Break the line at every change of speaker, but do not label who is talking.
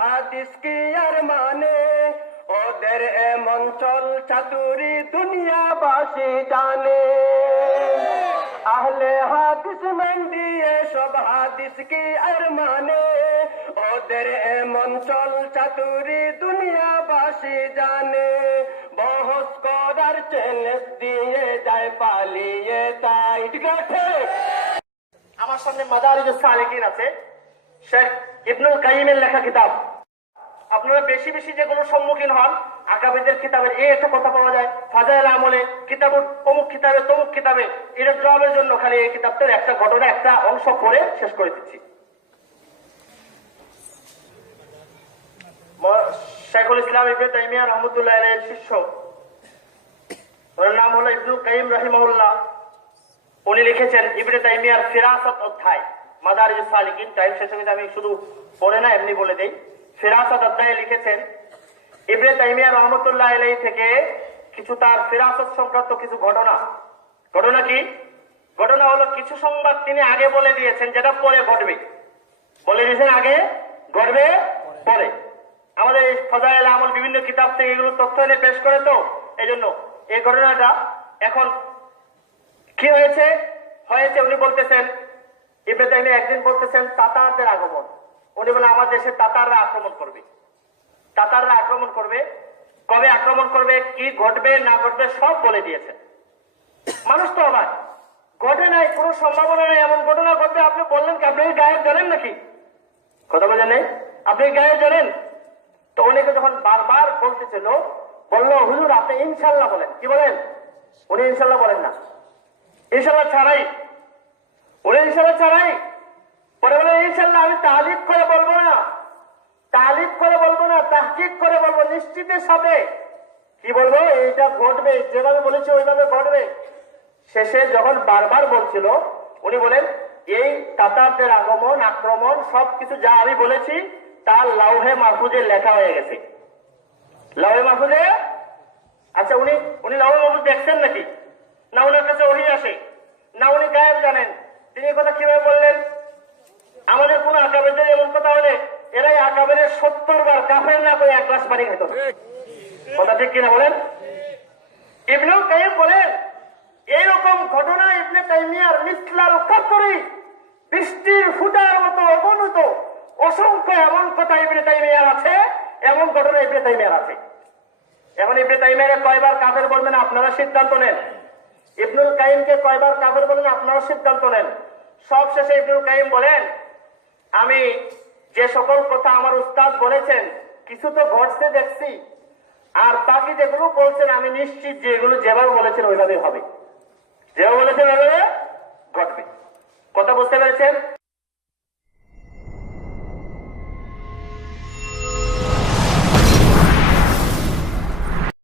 হাদিস কি আর মানে। ওদের এমন চল চাতুরি দুনিয়াবাসী জানে। আহলে হাদিস মেন্দি সব হাদিস কি আর মানে। ওদের এমন চল চাতুরি দুনিয়াবাসী জানে। বহস করার চ্যালেঞ্জ দিয়ে যায়, পালিয়ে আছে?
আমার সামনে মাদারিজুস সালিকিন আছে। শেখ ইবনুল কাইমের লেখা কিতাব। আপনারা বেশি বেশি যেগুলো সম্মুখীন হন, আকাবিদের কিতাবের এই একটা কথা পাওয়া যায়, ফাজাইল আমলে কিতাব অমুক কিতাবে, তমুক কিতাবে এটার জবাবের জন্য খালি এই কিতাবটার একটা ঘটনা, একটা অংশ পড়ে শেষ করে দিচ্ছি। শেখুল ইসলাম ইবনে তাইমিয়া রহমতুল্লাহ এর শিষ্য। ওর নাম হলো ইবনুল কাইম রহিমাহুল্লাহ। উনি লিখেছেন ইবনে তাইমিয়ার ফিরাসত অধ্যায়। মাদারিজ সালিকিন টাইম শেষে কিন্তু আমি শুধু পড়ে না, এমনি বলে দেই। ফিরাসত অধ্যায়ে লিখেছেন, ইবনে তাইমিয়া রহমতুল্লাহ আলাই থেকে কিছু তার ফিরাসত সংক্রান্ত কিছু ঘটনা। ঘটনা কি? ঘটনা হলো, কিছু সংবাদ তিনি আগে বলে দিয়েছেন, যেটা পরে ঘটবে। বলে দিয়েছেন আগে, ঘটবে পরে। আমাদের এই ফজাইল আমল বিভিন্ন কিতাব থেকে এগুলো তথ্য এনে পেশ করে তো এই জন্য এই ঘটনাটা এখন কি হয়েছে? হয়েছে, উনি বলতেছেন তাইমিয়া একদিন বলতেছেন, তাতারদের আগমন। উনি বলে আমার দেশে তাতাররা আক্রমণ করবে। তাতাররা আক্রমণ করবে? কবে আক্রমণ করবে? কি ঘটবে, না ঘটবে, সব বলে দিয়েছেন। মানুষ তো অবাক। ঘটে নাই, কোনো সম্ভাবনা নেই, এমন ঘটনা ঘটবে। আপনি বললেন কি, আপনি কি গায়েব জানেন নাকি? কথা বলেন নেই? আপনি কি গায়েব জানেন? তো উনিকে যখন বারবার বলতেছিল, বলল, হুজুর, আপনি ইনশাল্লাহ বলেন। কি বলেন? উনি ইনশাল্লাহ বলেন না। ইনশাল্লাহ ছাড়াই ইনশাল্লাহ ছাড়াই পরে বলে, ইনশাল্লাহ, আমি তালিফ করে বলব না। তালিফ করে বলব না, তাহকিক করে বলব, নিশ্চিতের সাথে। কি বলব? এইটা ঘটবে, যেভাবে বলেছে, ওইভাবে ঘটবে। শেষে যখন বারবার বলছিল, উনি বলেন, এই তাতারদের আগমন, আক্রমণ, সবকিছু যা আমি বলেছি, তার লাউহে মাহফুজে লেখা হয়ে গেছে। লাউহে মাহফুজে? আচ্ছা উনি উনি লাউহে মাহফুজ দেখছেন নাকি না ওনার কাছে ওহি আসে না উনি গায়েব জানেন তিনি এই কথা কীভাবে বললেন আমাদের কোন আকাবেদের এমন কথা হলে এরাই আকাবের সত্তর বার কাফের না করে এক গ্লাস পানি খেত। কথা ঠিক কিনা বলেন? ইবনুল কাইম বলেন এইরকম ঘটনা ইবনে তাইমিয়ার মিসলাল কাতরি বৃষ্টির ফুটার মতো অবনত অসংখ্য এমন কথা ইবনে তাইমিয়ার আছে এমন ঘটনা ইবনে তাইমিয়ার আছে। এখন ইবনে তাইমিয়ার কয়বার কাফের বলবেন আপনারা সিদ্ধান্ত নেন। ইবনুল কাইমকে কয়বার কাফের বলেন আপনারা সিদ্ধান্ত নেন। সব শেষে ইবনুল কাইম বলেন আমি যে সকল কথা আমার উস্তাদ বলেছেন, কিছু তো ঘটছে দেখছি। আর বাকি যেগুলো বলছেন, আমি নিশ্চিত যে এগুলো যেভাবে বলেছেন ওইভাবে হবে। যেভাবে বলেছেন, ওইভাবে ঘটবে। কথা বুঝতে পেরেছেন?